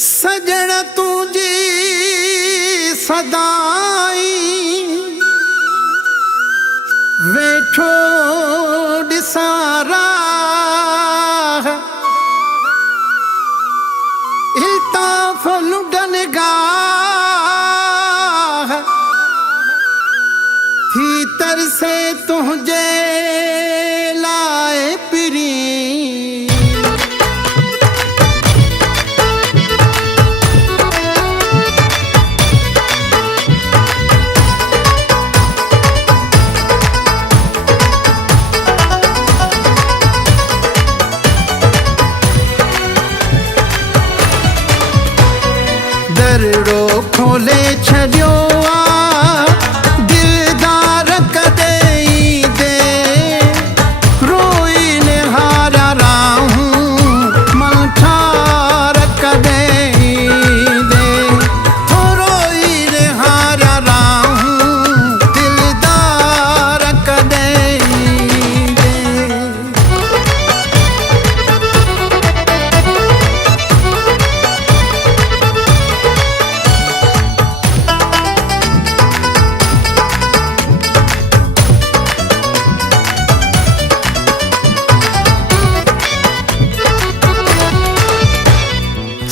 सजण तुझी सदाई वेठो ॾिसारा इल्ताफ लुडन गाह थी तरसे तुझे लाए पिरी दरड़ो खोले छॾियो दिलदार कदे दे रोई निहारा राहूं मलठार कदे दे रोई निहारा राहूं दिलदार कदे दे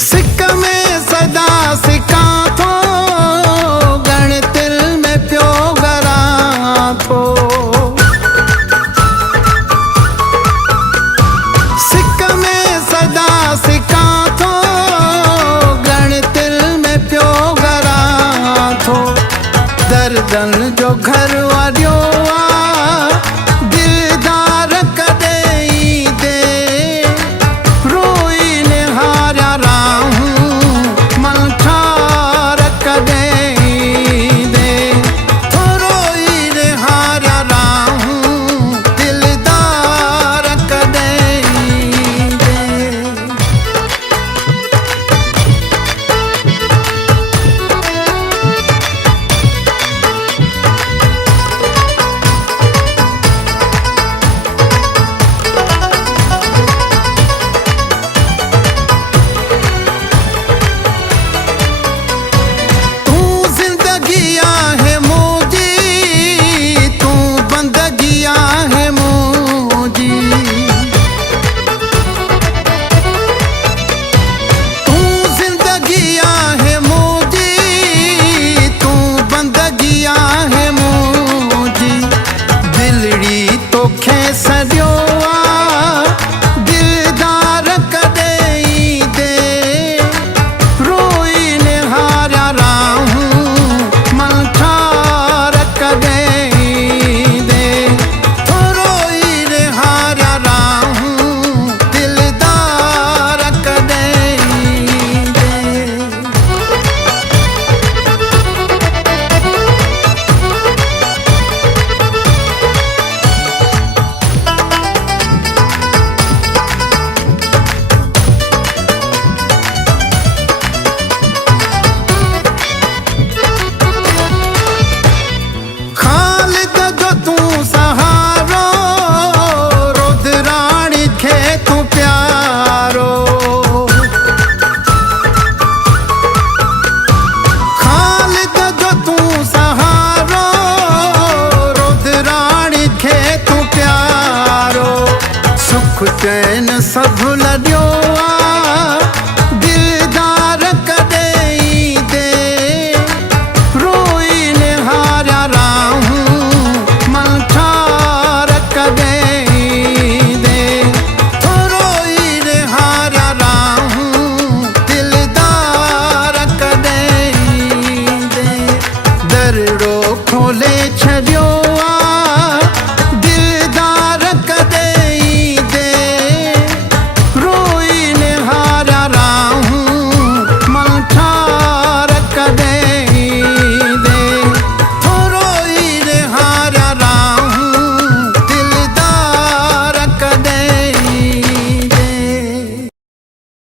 सिक में सदा सिका थो गण तिल में पियो गरा थो सिक में सदा सिका थो गण तिल में पियो गरा थो दर्दन जो घर वारियो दिलदार कदे दे रोई निहारा राहूं मलठार कदे दे रोई निहारा राहूं दिलदार कदे दे दिलदार कदे दे रोई निहारा राहूं मलठार कदे दे रोई निहारा राहूं दिलदार कदे दे खालिद जो तू सहारो रुद्राणी खे तू प्यारो खालिद जो तू सहारो रुद्राणी खे तू प्यारो सुख चैन